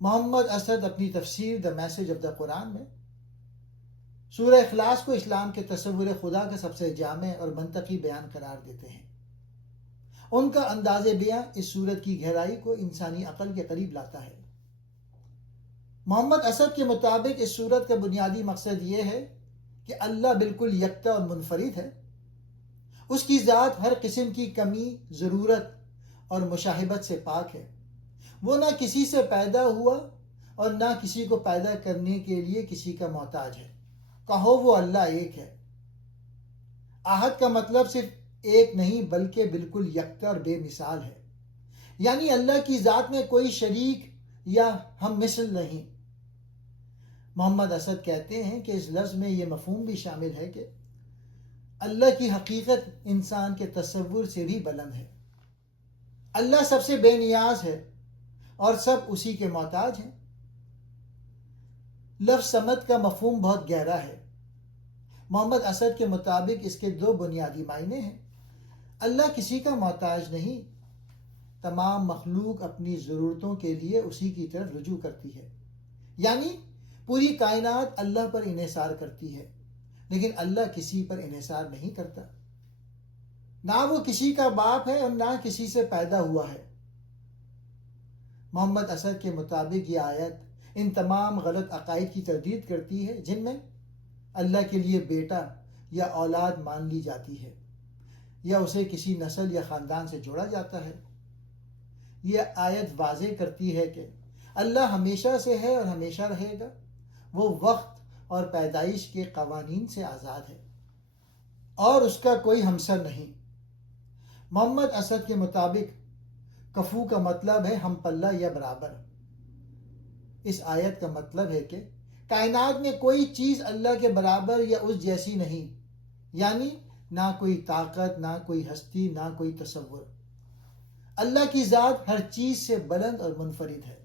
محمد اسد اپنی تفسیر the message of the قرآن میں سورہ اخلاص کو اسلام کے تصور خدا کا سب سے جامع اور منطقی بیان قرار دیتے ہیں۔ ان کا انداز بیاں اس صورت کی گہرائی کو انسانی عقل کے قریب لاتا ہے۔ محمد اسد کے مطابق اس صورت کا بنیادی مقصد یہ ہے کہ اللہ بالکل یکتا اور منفرد ہے۔ اس کی ذات ہر قسم کی کمی، ضرورت اور مشاہبت سے پاک ہے۔ وہ نہ کسی سے پیدا ہوا اور نہ کسی کو پیدا کرنے کے لیے کسی کا محتاج ہے۔ کہو وہ اللہ ایک ہے۔ احد کا مطلب صرف ایک نہیں بلکہ بالکل یکتا اور بے مثال ہے، یعنی اللہ کی ذات میں کوئی شریک یا ہم مثل نہیں۔ محمد اسد کہتے ہیں کہ اس لفظ میں یہ مفہوم بھی شامل ہے کہ اللہ کی حقیقت انسان کے تصور سے بھی بلند ہے۔ اللہ سب سے بے نیاز ہے اور سب اسی کے محتاج ہیں۔ لفظ صمد کا مفہوم بہت گہرا ہے۔ محمد اسد کے مطابق اس کے دو بنیادی معنی ہیں۔ اللہ کسی کا محتاج نہیں، تمام مخلوق اپنی ضرورتوں کے لیے اسی کی طرف رجوع کرتی ہے، یعنی پوری کائنات اللہ پر انحصار کرتی ہے، لیکن اللہ کسی پر انحصار نہیں کرتا۔ نہ وہ کسی کا باپ ہے اور نہ کسی سے پیدا ہوا ہے۔ محمد اسد کے مطابق یہ آیت ان تمام غلط عقائد کی تردید کرتی ہے جن میں اللہ کے لیے بیٹا یا اولاد مان لی جاتی ہے یا اسے کسی نسل یا خاندان سے جوڑا جاتا ہے۔ یہ آیت واضح کرتی ہے کہ اللہ ہمیشہ سے ہے اور ہمیشہ رہے گا۔ وہ وقت اور پیدائش کے قوانین سے آزاد ہے اور اس کا کوئی ہمسر نہیں۔ محمد اسد کے مطابق کفو کا مطلب ہے ہم پلہ یا برابر۔ اس آیت کا مطلب ہے کہ کائنات میں کوئی چیز اللہ کے برابر یا اس جیسی نہیں، یعنی نہ کوئی طاقت، نہ کوئی ہستی، نہ کوئی تصور۔ اللہ کی ذات ہر چیز سے بلند اور منفرد ہے۔